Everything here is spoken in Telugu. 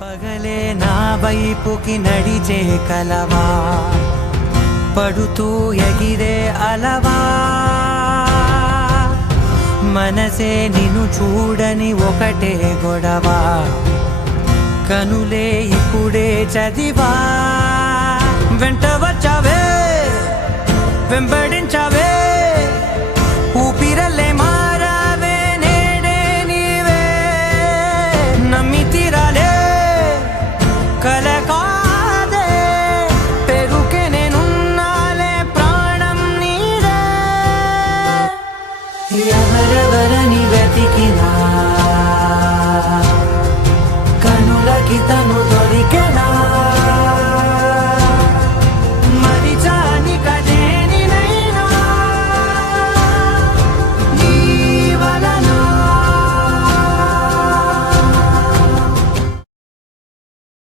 పగలే నా వైపుకి నడిచే కలవా, పడుతూ ఎగిరే అలవా, మనసే నిన్ను చూడని ఒకటే గొడవ, కనులే ఇప్పుడే చదివా. వెంట వచ్చావే, వెంబడించావే, ఊపిరల్లే మారావే, నేడే నీవే. నమ్మి తీరాలే, కల కాదే, పెరుకే నేనున్నాలే, ప్రాణం నీదే. ఎవరెవరని వెతికినా కనులకి తను దొరికెనా.